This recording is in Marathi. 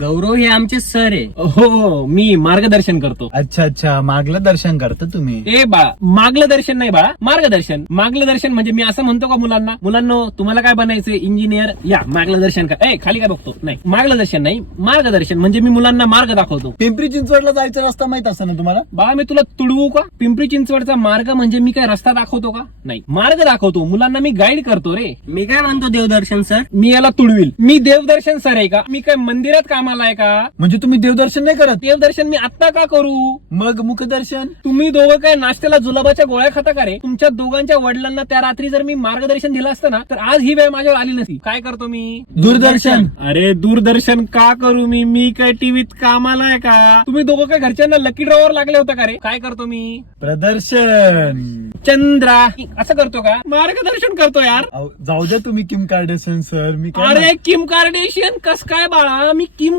गौरव हे आमचे सर आहे. हो, मी मार्गदर्शन करतो. अच्छा, मागलं दर्शन करता तुम्ही. ए बाळा, मागलं दर्शन नाही बाळा, मार्गदर्शन. मागलं दर्शन म्हणजे मी असं म्हणतो का मुलांनो तुम्हाला काय बनायचंय, इंजिनियर, या मागलं दर्शन का. ए खाली काय बघतो, नाही मागलं दर्शन नाही, मार्गदर्शन म्हणजे मी मुलांना मार्ग दाखवतो. पिंपरी चिंचवडला जायचा रस्ता माहित असं ना तुम्हाला? बाळा मी तुला तुडवू का? पिंपरी चिंचवडचा मार्ग म्हणजे मी काय रस्ता दाखवतो का? नाही, मार्ग दाखवतो, मुलांना मी गाईड करतो रे. मी काय म्हणतो देवदर्शन सर. मी याला तुडवील. मी देवदर्शन सर आहे का? मी काय मंदिरात कामाला आहे का? म्हणजे तुम्ही देवदर्शन नाही करत? देवदर्शन मी आत्ता का करू? मग मुखदर्शन? तुम्ही दोघं काय नाश्त्याला जुलाबाच्या गोळ्या खाता का रे? तुमच्या दोघांच्या वडिलांना त्या रात्री जर मी मार्गदर्शन दिलं असतं ना, तर आज ही वेळ माझ्यावर आली नसती. काय करतो मी? दूरदर्शन. अरे दूरदर्शन का करू मी काय टीव्हीत कामाला आहे का? तुम्ही दोघं काय घरच्यांना लकी ड्रॉवर लागले होता का रे? काय करतो मी? प्रदर्शन. चंद्रा असं करतो का? मार्गदर्शन करतो यार. जाऊ द्या तुम्ही किम कार्डेशन सर. मी काय अरे किम कार्डेशियन कस काय बाळा? मी किम